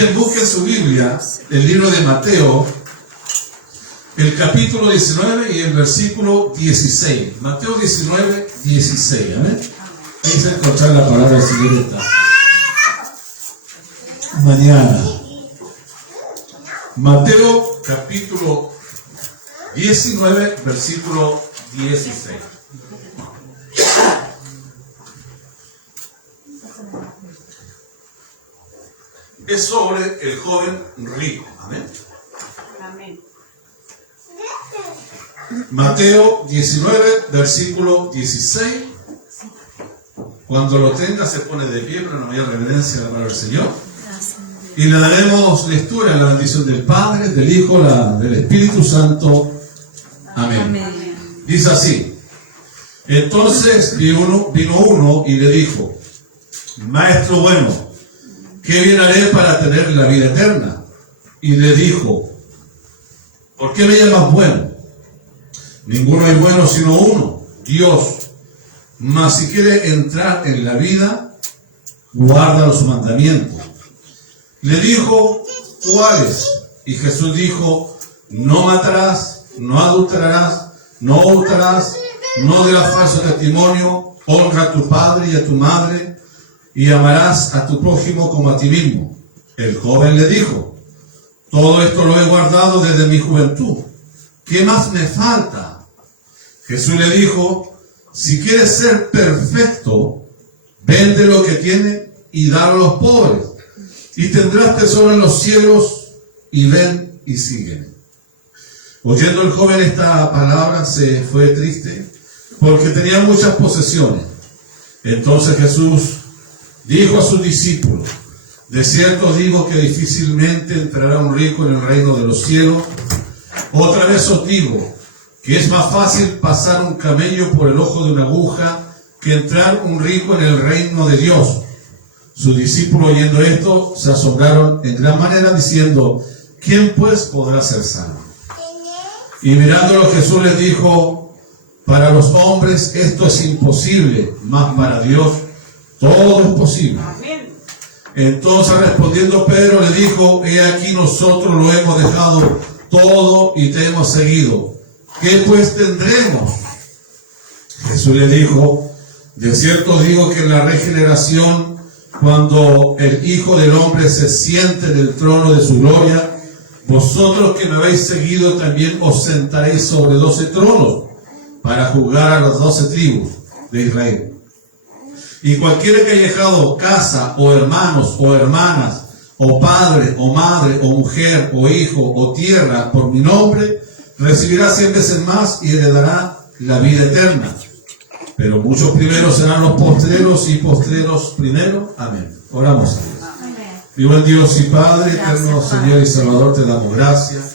Bien, busquen su Biblia, el libro de Mateo, el capítulo 19 y el versículo 16. Mateo 19, 16. Amén. Vamos a encontrar la palabra del Señor esta mañana. Mateo capítulo 19, versículo 16. Es sobre el joven rico. Amén. Amén. Mateo 19, versículo 16. Cuando lo tenga se pone de pie para una mayor reverencia a la palabra del Señor. Y le daremos lectura en la bendición del Padre, del Hijo, del Espíritu Santo. Amén. Amén. Dice así. Entonces vino uno y le dijo: Maestro bueno, ¿qué bien haré para tener la vida eterna? Y le dijo: ¿por qué me llamas bueno? Ninguno es bueno sino uno, Dios. Mas si quiere entrar en la vida, guarda los mandamientos. Le dijo: ¿cuáles? Y Jesús dijo: no matarás, no adulterarás, no hurtarás, no darás falso testimonio, honra a tu padre y a tu madre, y amarás a tu prójimo como a ti mismo. El joven le dijo: todo esto lo he guardado desde mi juventud. ¿Qué más me falta? Jesús le dijo: si quieres ser perfecto, vende lo que tienes y dalo a los pobres, y tendrás tesoro en los cielos, y ven y sígueme. Oyendo el joven esta palabra, se fue triste, porque tenía muchas posesiones. Entonces Jesús dijo a sus discípulos: de cierto os digo que difícilmente entrará un rico en el reino de los cielos. Otra vez os digo que es más fácil pasar un camello por el ojo de una aguja que entrar un rico en el reino de Dios. Sus discípulos, oyendo esto, se asombraron en gran manera, diciendo: ¿quién pues podrá ser salvo? Y mirándolo, Jesús les dijo: para los hombres esto es imposible, mas para Dios todo es posible. Entonces, respondiendo Pedro, le dijo: he aquí, nosotros lo hemos dejado todo y te hemos seguido. ¿Qué pues tendremos? Jesús le dijo: de cierto os digo que en la regeneración, cuando el Hijo del Hombre se siente en el trono de su gloria, vosotros que me habéis seguido también os sentaréis sobre 12 tronos para juzgar a las 12 tribus de Israel. Y cualquiera que haya dejado casa, o hermanos, o hermanas, o padre, o madre, o mujer, o hijo, o tierra, por mi nombre, recibirá 100 veces más y heredará la vida eterna. Pero muchos primeros serán los postreros, y postreros primeros. Amén. Oramos a Dios. Mi buen Dios y Padre, eterno Señor y Salvador, te damos gracias,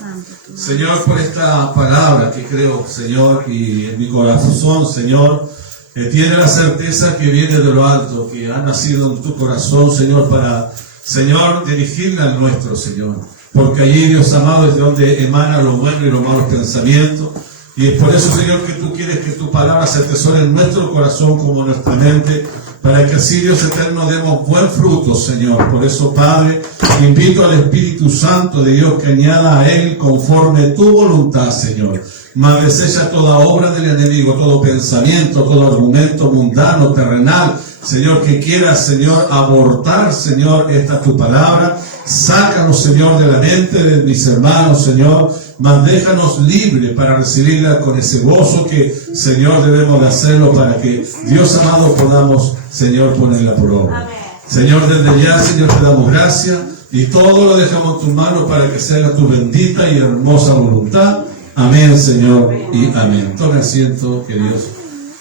Señor, por esta palabra que creo, Señor, y en mi corazón, Señor, tiene la certeza que viene de lo alto, que ha nacido en tu corazón, Señor, para, Señor, dirigirla al nuestro, Señor. Porque allí, Dios amado, es de donde emana lo bueno y los malos pensamientos. Y es por eso, Señor, que tú quieres que tu palabra se atesore en nuestro corazón como en nuestra mente, para que así, Dios eterno, demos buen fruto, Señor. Por eso, Padre, invito al Espíritu Santo de Dios que añada a Él conforme tu voluntad, Señor. Mas desecha toda obra del enemigo, todo pensamiento, todo argumento mundano, terrenal, Señor, que quiera, Señor, abortar, Señor, esta tu palabra. Sácanos, Señor, de la mente de mis hermanos, Señor, mas déjanos libres para recibirla con ese gozo que, Señor, debemos de hacerlo para que, Dios amado, podamos, Señor, ponerla por obra. Amén. Señor, desde ya, Señor, te damos gracias y todo lo dejamos en tus manos para que sea tu bendita y hermosa voluntad. Amén, Señor, y amén. Tome asiento, que Dios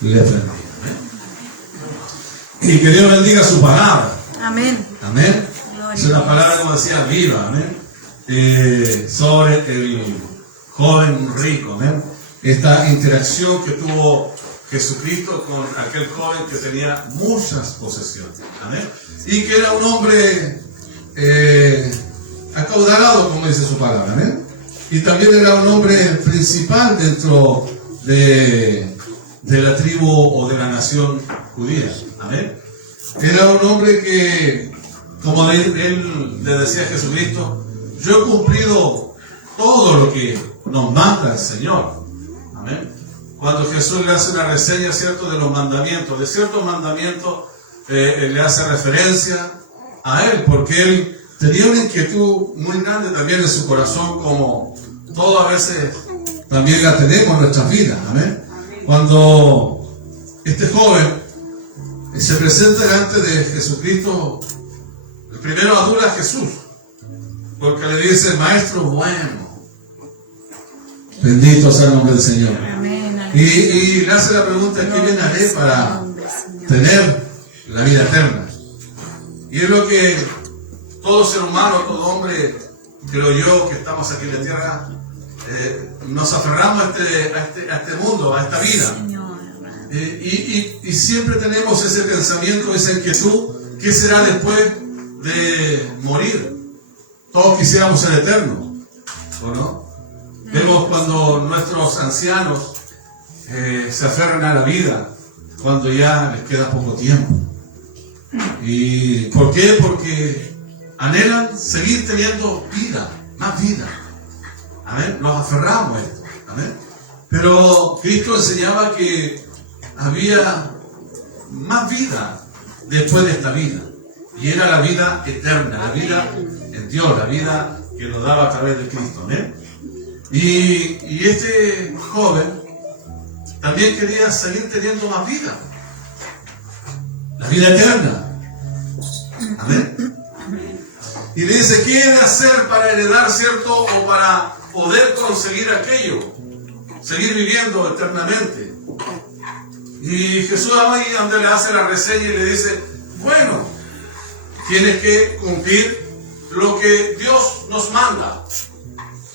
les bendiga. Amén. Y que Dios bendiga su palabra. Amén. Amén. Es una palabra, como decía, viva. Amén. Sobre el joven rico. Amén. Esta interacción que tuvo Jesucristo con aquel joven que tenía muchas posesiones. Amén. Y que era un hombre acaudalado, como dice su palabra. Amén. Y también era un hombre principal dentro de la tribu o de la nación judía. Amén. Era un hombre que como él le decía a Jesucristo, yo he cumplido todo lo que nos manda el Señor. Amén. Cuando Jesús le hace una reseña, ¿cierto?, de los mandamientos, de ciertos mandamientos, le hace referencia a él, porque él tenía una inquietud muy grande también en su corazón, como todos a veces también la tenemos en nuestras vidas. Amén. Cuando este joven se presenta delante de Jesucristo, el primero adula a Jesús, porque le dice, maestro bueno. Bendito sea el nombre del Señor. Y le hace la pregunta, ¿qué bien haré para tener la vida eterna? Y es lo que todo ser humano, todo hombre, creo yo, que estamos aquí en la tierra, nos aferramos a este mundo, a esta vida. Y siempre tenemos ese pensamiento, esa inquietud, ¿qué será después de morir? Todos quisiéramos ser eternos, ¿o no? Vemos cuando nuestros ancianos se aferran a la vida, cuando ya les queda poco tiempo. ¿Y por qué? Porque anhelan seguir teniendo vida, más vida. Amén. Nos aferramos a esto. Amén. Pero Cristo enseñaba que había más vida después de esta vida. Y era la vida eterna, la vida en Dios, la vida que nos daba a través de Cristo. Amén. Y este joven también quería seguir teniendo más vida. La vida eterna. Amén. Y le dice, ¿qué he de hacer para heredar, cierto? O para poder conseguir aquello. Seguir viviendo eternamente. Y Jesús ahí donde le hace la reseña y le dice, bueno, tienes que cumplir lo que Dios nos manda.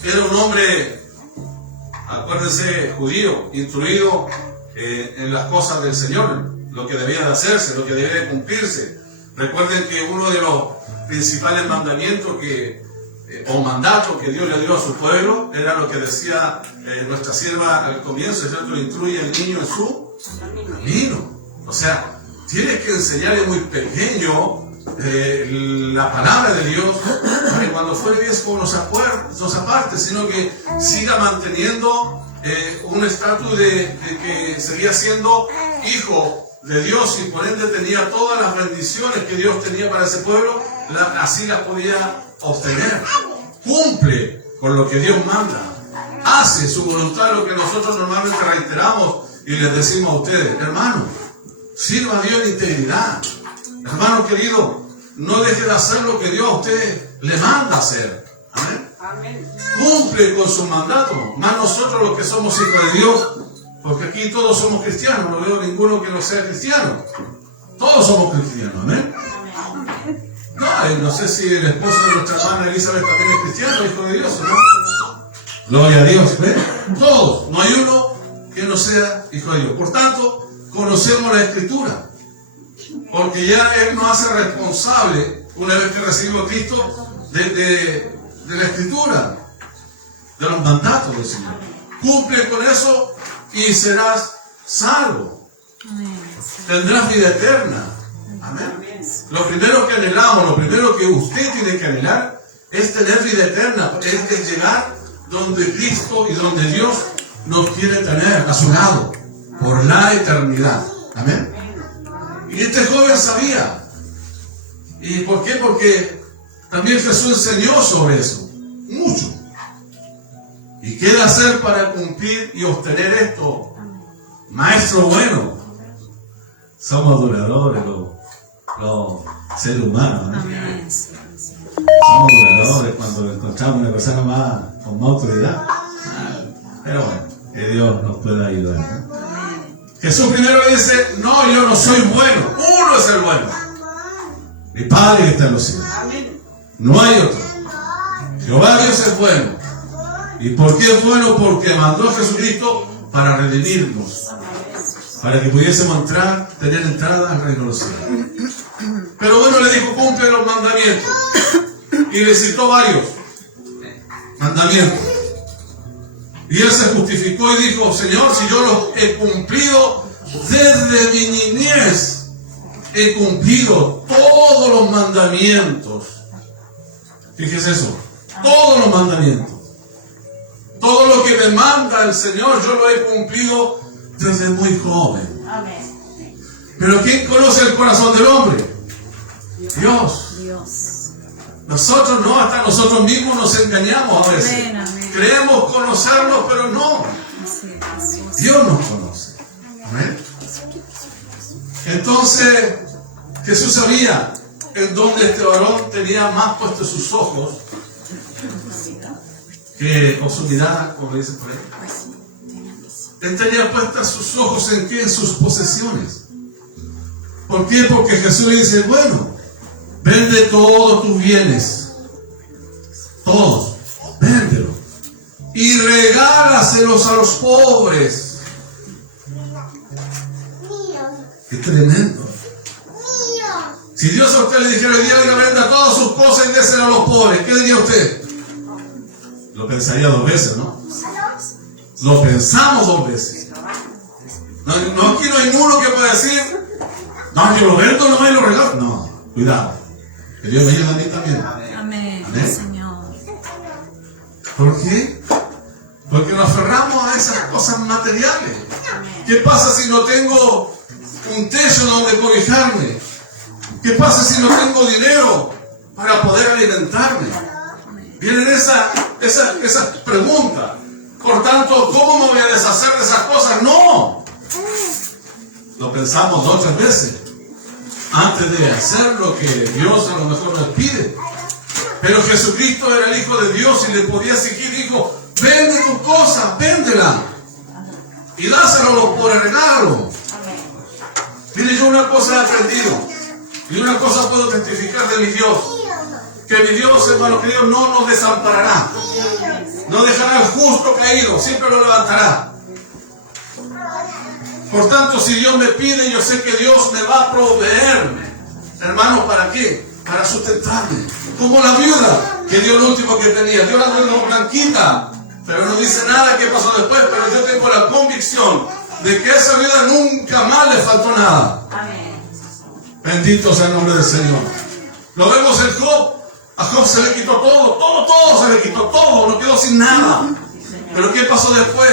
Era un hombre, acuérdense, judío, instruido en las cosas del Señor, lo que debía de hacerse, lo que debía de cumplirse. Recuerden que uno de los principales mandamientos o mandatos que Dios le dio a su pueblo era lo que decía nuestra sierva al comienzo, ¿cierto? Instruye al niño en su camino. O sea, tienes que enseñarle muy pequeño la palabra de Dios, para que cuando fuere viejo nos aparte, sino que siga manteniendo un estatus de que seguía siendo hijo de Dios y por ende tenía todas las bendiciones que Dios tenía para ese pueblo, así las podía obtener. Cumple con lo que Dios manda, hace su voluntad, lo que nosotros normalmente reiteramos y les decimos a ustedes, hermano, sirva a Dios en integridad. Hermano querido, no deje de hacer lo que Dios a usted le manda hacer. Amén. Amén. Cumple con su mandato, más nosotros los que somos hijos de Dios, porque aquí todos somos cristianos, no veo ninguno que no sea cristiano. Todos somos cristianos, amén. No sé si el esposo de nuestra hermana Elizabeth también es cristiano, hijo de Dios, ¿no? Gloria a Dios, ¿ves? Todos, no hay uno que no sea hijo de Dios. Por tanto, conocemos la Escritura, porque ya Él nos hace responsable, una vez que recibimos a Cristo, de la Escritura, de los mandatos del Señor. Cumple con eso y serás salvo. Tendrás vida eterna. Amén. Lo primero que anhelamos, lo primero que usted tiene que anhelar es tener vida eterna, es llegar donde Cristo y donde Dios nos quiere tener a su lado por la eternidad. Amén. Y este joven sabía. ¿Y por qué? Porque también Jesús enseñó sobre eso. Mucho. ¿Y qué de hacer para cumplir y obtener esto? Maestro bueno. Somos adoradores los seres humanos, ¿no? Somos adoradores cuando encontramos una persona con más autoridad. Pero bueno, que Dios nos pueda ayudar, ¿no? Jesús primero dice, no, yo no soy bueno. Uno es el bueno. Mi Padre que está en los cielos. No hay otro. Jehová Dios es bueno. ¿Y por qué es bueno? Porque mandó a Jesucristo para redimirnos, para que pudiésemos tener entrada al reino de los cielos. Pero bueno, le dijo, cumple los mandamientos. Y le citó varios mandamientos. Y él se justificó y dijo, Señor, si yo los he cumplido desde mi niñez, he cumplido todo todos los mandamientos. Fíjese eso. Todos los mandamientos. Todo lo que me manda el Señor, yo lo he cumplido desde muy joven. Amén. Pero ¿quién conoce el corazón del hombre? Dios. Dios. Nosotros no, hasta nosotros mismos nos engañamos a veces. Amén, amén. Creemos conocerlo, pero no. Así es. Dios nos conoce. Amén. Entonces, Jesús sabía en dónde este varón tenía más puestos sus ojos o su mirada, como dice por ahí. Él tenía puestas sus ojos en qué? En sus posesiones. ¿Por qué? Porque Jesús le dice, bueno, vende todos tus bienes, todos, véndelo, y regálaselos a los pobres. Qué tremendo. Si Dios a usted le dijera hoy día que venda todas sus cosas y déselo a los pobres, ¿qué diría usted? Lo pensaría dos veces, ¿no? Lo pensamos dos veces. No, aquí no hay uno que pueda decir, no, yo lo vendo, no me lo regalo. No, cuidado. Que Dios me ayude a mí también. Amén. Amén. Señor. ¿Por qué? Porque nos aferramos a esas cosas materiales. ¿Qué pasa si no tengo un techo donde cobijarme? ¿Qué pasa si no tengo dinero para poder alimentarme? Vienen esas preguntas. Por tanto, ¿cómo me voy a deshacer de esas cosas? No. Lo pensamos 2 o 3 veces antes de hacer lo que Dios a lo mejor nos pide. Pero Jesucristo era el Hijo de Dios y le podía exigir, dijo, vende tu cosa, véndela y dáselo por el regalo. Mire, yo una cosa he aprendido y una cosa puedo testificar de mi Dios, que mi Dios, hermano querido, no nos desamparará, no dejará al justo caído, siempre lo levantará. Por tanto, si Dios me pide, yo sé que Dios me va a proveerme. Hermano, ¿para qué? Para sustentarme. Como la viuda, que dio lo último que tenía. Dio la viuda blanquita, pero no dice nada qué pasó después. Pero yo tengo la convicción de que a esa viuda nunca más le faltó nada. Amén. Bendito sea el nombre del Señor. Lo vemos en Job. A Job se le quitó todo se le quitó todo, no quedó sin nada. Pero ¿qué pasó después?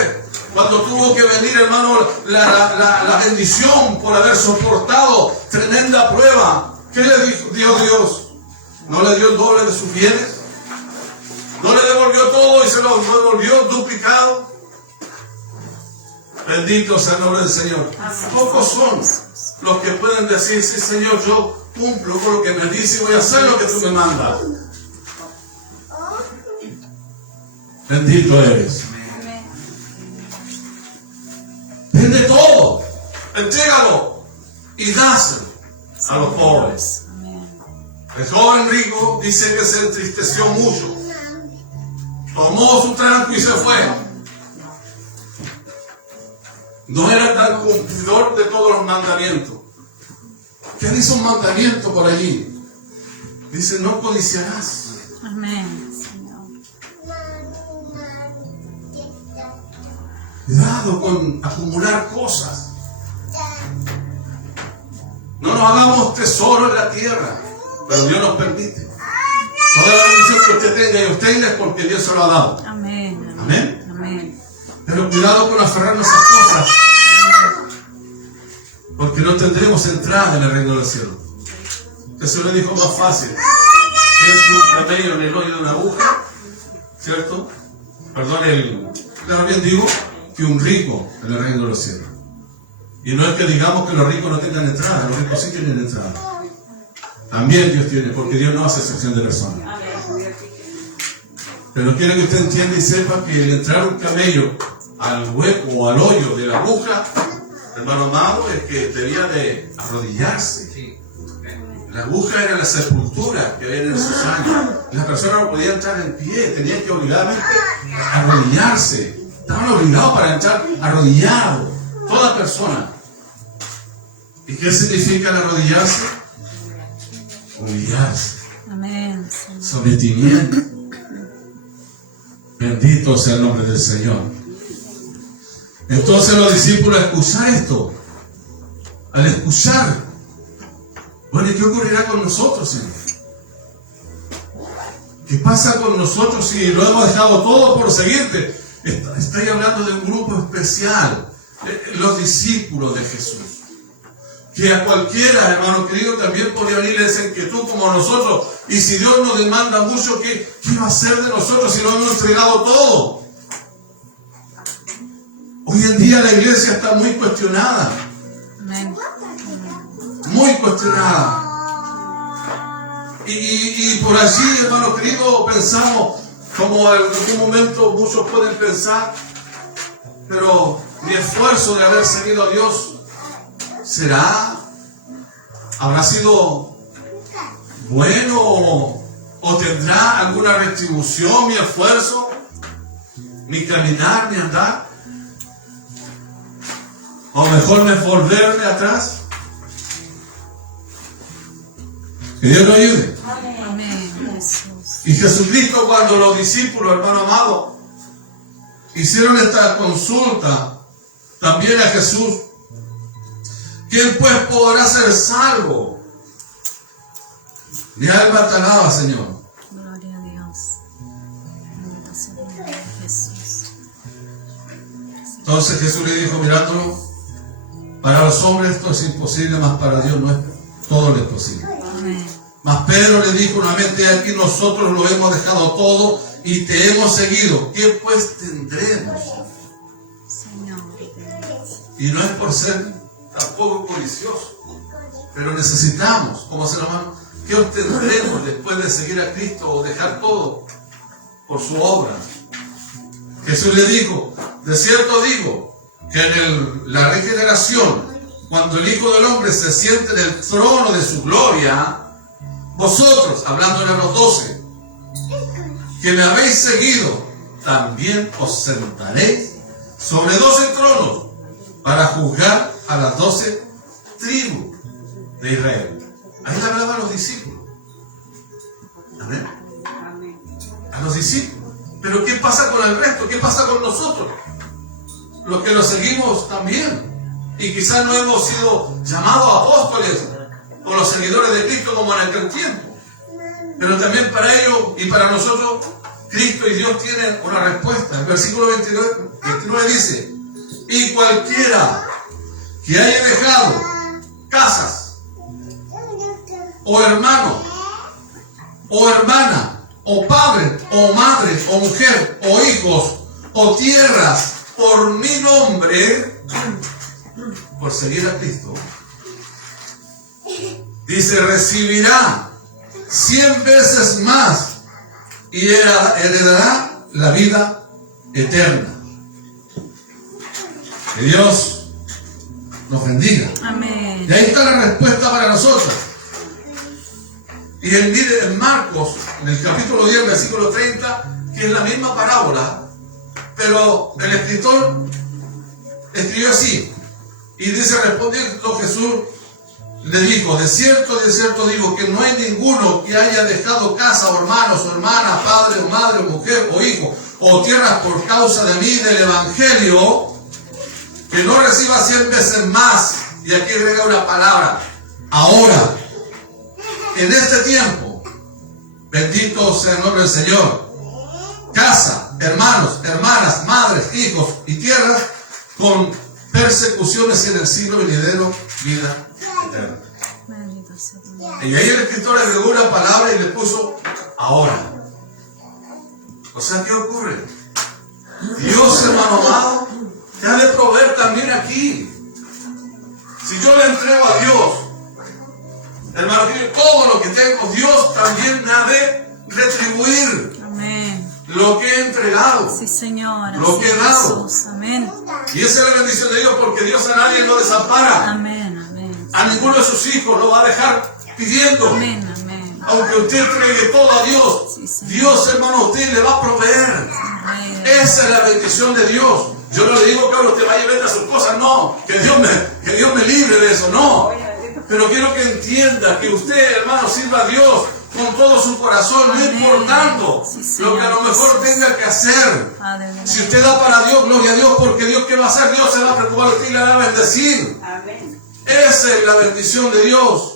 Cuando tuvo que venir, hermano, la bendición por haber soportado tremenda prueba. ¿Qué le dio Dios? ¿No le dio el doble de sus bienes? ¿No le devolvió todo y se lo devolvió duplicado? Bendito sea el nombre del Señor. Pocos son los que pueden decir, sí Señor, yo cumplo con lo que me dice y voy a hacer lo que tú me mandas. Bendito eres. Vende todo, entrégalo y dáselo a los pobres. El joven rico dice que se entristeció mucho. Tomó su tranco y se fue. No era tan cumplidor de todos los mandamientos. ¿Qué dice un mandamiento por allí? Dice, no codiciarás. Amén, Señor. Cuidado con acumular cosas. No nos hagamos tesoro en la tierra, pero Dios nos permite. Toda la bendición que usted tenga y obtenga es porque Dios se lo ha dado. Amén. Amén. Amén. Pero cuidado con aferrarnos a esas cosas, porque no tendremos entrada en el reino del cielo. Jesús le dijo más fácil: es un camello en el hoyo de una aguja, ¿cierto? Perdón, claro bien digo, que un rico en el reino de los cielos. Y no es que digamos que los ricos no tengan entrada, los ricos sí tienen entrada. También Dios tiene, porque Dios no hace excepción de personas. Pero quiero que usted entienda y sepa que el entrar un camello al hueco o al hoyo de la aguja, hermano amado, es que debía de arrodillarse. La aguja era la sepultura que había en esos años. La persona no podía entrar en pie, tenía que obligadamente arrodillarse. Estaban obligados para entrar arrodillado, toda persona. ¿Y qué significa el arrodillarse? Humillarse. Amén. Sometimiento. Bendito sea el nombre del Señor. Entonces los discípulos al escuchar esto, al escuchar, Bueno, ¿y qué ocurrirá con nosotros, Señor? ¿Qué pasa con nosotros si lo hemos dejado todo por seguirte? Estoy hablando de un grupo especial, los discípulos de Jesús. Que a cualquiera, hermano querido, también podría venirle esa inquietud como a nosotros. Y si Dios nos demanda mucho, ¿qué va a hacer de nosotros si lo hemos entregado todo? Hoy en día la iglesia está muy cuestionada. Amén. Muy cuestionada. Y por allí, hermano querido, pensamos, como en algún momento muchos pueden pensar, pero mi esfuerzo de haber seguido a Dios, ¿habrá sido bueno o tendrá alguna retribución mi esfuerzo, mi caminar, mi andar? ¿O mejor me volverme atrás? Que Dios nos ayude. Amén, Jesús. Y Jesucristo, cuando los discípulos, hermano amado, hicieron esta consulta también a Jesús, ¿quién pues podrá ser salvo? Mi alma te alaba, Señor. Gloria a Dios. Bendito sea el nombre de Jesús. Entonces Jesús le dijo mirándolo, para los hombres esto es imposible, mas para Dios no es, todo le es posible. Amén. Mas Pedro le dijo nuevamente, aquí nosotros lo hemos dejado todo y te hemos seguido. ¿Qué pues tendremos? Señor. Y no es por ser tampoco codicioso, pero necesitamos, como ser humano, ¿qué obtendremos después de seguir a Cristo o dejar todo por su obra? Jesús le dijo, de cierto digo, que en la regeneración, cuando el Hijo del Hombre se siente en el trono de su gloria, vosotros, hablándole a los 12, que me habéis seguido, también os sentaréis sobre 12 tronos para juzgar a las 12 tribus de Israel. Ahí le hablaba a los discípulos. Amén. A los discípulos. Pero ¿qué pasa con el resto? ¿Qué pasa con nosotros? Los que lo seguimos también. Y quizás no hemos sido llamados apóstoles o los seguidores de Cristo como en aquel tiempo. Pero también para ellos y para nosotros, Cristo y Dios tienen una respuesta. El versículo 29 dice, y cualquiera que haya dejado casas, o hermano, o hermana, o padre, o madre, o mujer, o hijos, o tierras, por mi nombre, por seguir a Cristo, dice, recibirá 100 veces más y heredará la vida eterna. Que Dios nos bendiga. Amén. Y ahí está la respuesta para nosotros. Y mire en Marcos, en el capítulo 10, versículo 30, que es la misma parábola, pero el escritor escribió así, y dice, respondiendo Jesús, le dijo, de cierto digo, que no hay ninguno que haya dejado casa, o hermanos, o hermanas, padre, o madre, o mujer, o hijo, o tierras por causa de mí, del Evangelio, que no reciba 100 veces más. Y aquí agrega una palabra, ahora, en este tiempo, bendito sea el nombre del Señor, casa, hermanos, hermanas, madres, hijos y tierras, con persecuciones y en el siglo venidero, vida eterna. Bendito sea tu nombre. Y ahí el escritor agregó una palabra y le puso ahora. O sea, ¿qué ocurre? Dios, hermano amado, te ha de proveer también aquí. Si yo le entrego a Dios, hermano, todo lo que tengo, Dios también me ha de retribuir Amén. lo que he entregado. Sí, Señor. Lo que he dado. Jesús. Amén. Y esa es la bendición de Dios, porque Dios a nadie lo desampara. Amén. Amén. A ninguno de sus hijos lo va a dejar pidiendo. Amén. Amén. Aunque usted entregue todo a Dios, Sí, Señor. Dios, hermano, a usted le va a proveer. Rey. Esa es la bendición de Dios. Yo no le digo que ahora usted vaya y venda sus cosas, no. Que Dios me libre de eso, no. Pero quiero que entienda que usted, hermano, sirva a Dios con todo su corazón, no Amén. importando Sí, lo que a lo mejor Jesús. tenga que hacer. Aleluya. Si usted da para Dios, gloria a Dios, porque Dios qué va a hacer, Dios se va a preocupar de usted y le va a bendecir. Amén. Esa es la bendición de Dios.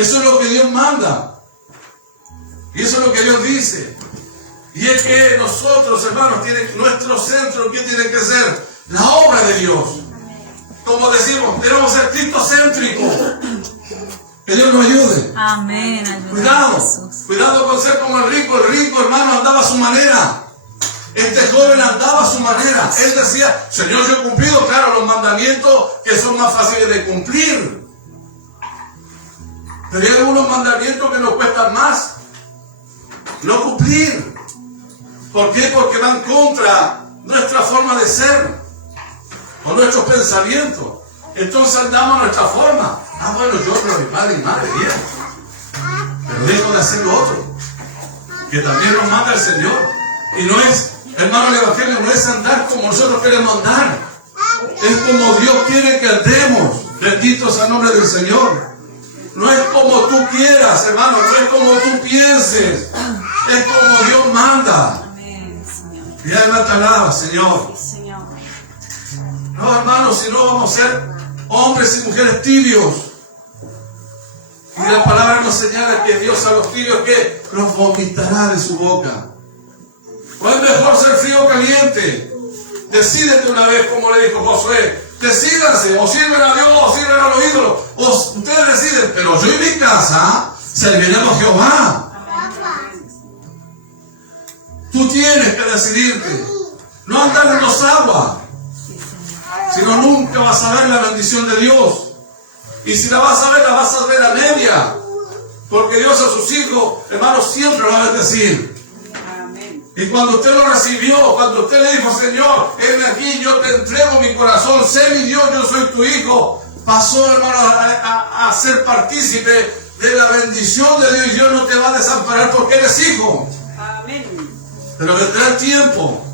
Eso es lo que Dios manda. Y eso es lo que Dios dice. Y es que nosotros, hermanos, nuestro centro, ¿qué tiene que ser? La obra de Dios. Como decimos, tenemos que ser cristocéntricos. Que Dios nos ayude. Amén. Ayúdame, Cuidado, Jesús. cuidado con ser como el rico. El rico, hermano, andaba a su manera. Este joven andaba a su manera. Él decía, Señor, yo he cumplido, claro, los mandamientos que son más fáciles de cumplir. Pero hay algunos mandamientos que nos cuestan más no cumplir. ¿Por qué? Porque van contra nuestra forma de ser o nuestros pensamientos. Entonces andamos a nuestra forma. Ah, bueno, yo honro a mi padre y madre, bien. Pero dejo de hacer lo otro, que también nos manda el Señor. Y no es, hermano, el Evangelio no es andar como nosotros queremos andar. Es como Dios quiere que andemos. Bendito sea el nombre del Señor. No es como tú quieras, hermano, no es como tú pienses. Es como Dios manda. Amén, Señor. Y alma te alaba, Señor. Sí, Señor. No, hermanos, si no vamos a ser hombres y mujeres tibios. Y la palabra nos señala que Dios a los tibios que los vomitará de su boca. ¿O es mejor ser frío o caliente? Decídete una vez, como le dijo Josué. Decídanse, o sirven a Dios o sirven a los ídolos. O ustedes deciden, pero yo y mi casa serviremos a Jehová. Tú tienes que decidirte. No andar en los aguas. Sino nunca vas a ver la bendición de Dios. Y si la vas a ver a media. Porque Dios a sus hijos, hermanos, siempre lo va a bendecir. Y cuando usted lo recibió, cuando usted le dijo, Señor, ven aquí, yo te entrego mi corazón, sé mi Dios, yo soy tu hijo, pasó, hermano, a ser partícipe de la bendición de Dios. Y Dios no te va a desamparar porque eres hijo. Amén. Pero vendrá el tiempo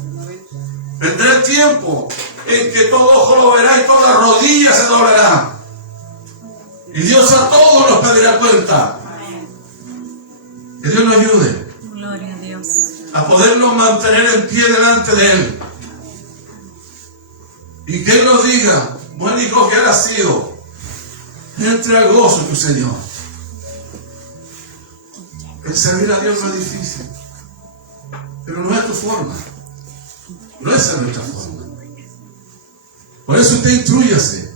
en que todo ojo lo verá y toda rodilla se doblará. Y Dios a todos nos pedirá cuenta. Amén. Que Dios nos ayude Gloria a Dios. a podernos mantener en pie delante de Él. Y que Él nos diga, buen hijo que has sido, entre al gozo de tu Señor. El servir a Dios no es difícil, pero no es tu forma, no es en nuestra forma. Por eso usted instrúyase.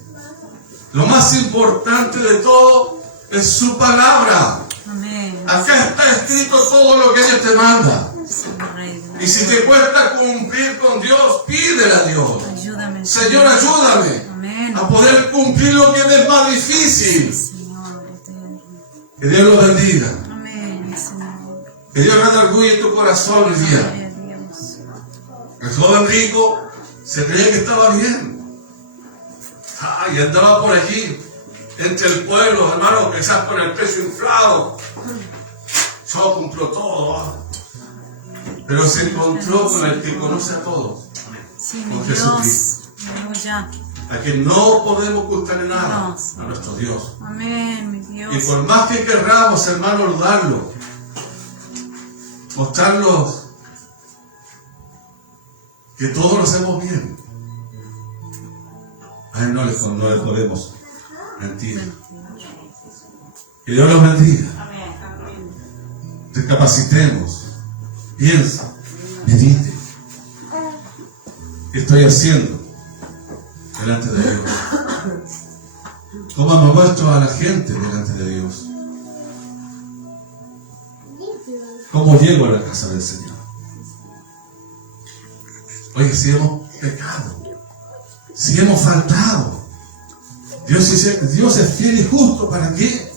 Lo más importante de todo es su palabra. Amén. Acá está escrito todo lo que Dios te manda. Señor Rey. Y si te cuesta cumplir con Dios, pídele a Dios. Ayúdame. Señor, ayúdame Amén. a poder cumplir lo que me es más difícil. Señor eterno. Que Dios lo bendiga. Amén, Señor. Que Dios redarguye tu corazón hoy día. Gloria a Dios. El joven rico se creía que estaba bien. Y andaba por allí, entre el pueblo, hermano, quizás con el peso inflado. Yo compró todo. Pero se encontró con el que conoce a todos. Sí, Con mi Jesucristo. Dios. Aleluya. A que no podemos ocultarle nada Dios. a nuestro Dios. Amén, mi Dios. Y por más que querramos, hermano, dudarlo, mostrarlos que todos lo hacemos bien, a Él no le podemos mentir. Que Dios los bendiga. Amén. Recapacitemos, piensa, medite. ¿Qué estoy haciendo delante de Dios? ¿Cómo me muestro a la gente delante de Dios? ¿Cómo llego a la casa del Señor? Oye, si hemos pecado, si hemos faltado, Dios es fiel y justo. ¿Para qué?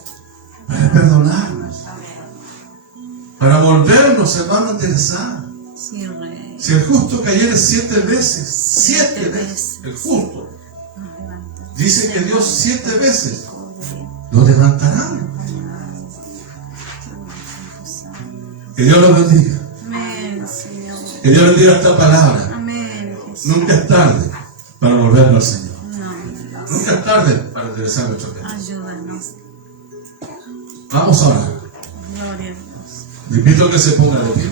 Para perdonarnos, para volvernos, hermano, a enderezar. Sí, Rey. Si el justo cayere 7 veces, 7 veces, el justo, Nos levanta. dice que Dios 7 veces lo levantará. Que Dios lo bendiga. Amén, Señor. Que Dios bendiga esta palabra. Amén, Jesús. Nunca es tarde para volvernos al Señor. No, Nunca es tarde para enderezar nuestro camino. ayúdanos. Vamos a orar. Gloria a Dios. Le invito a que se ponga de pie.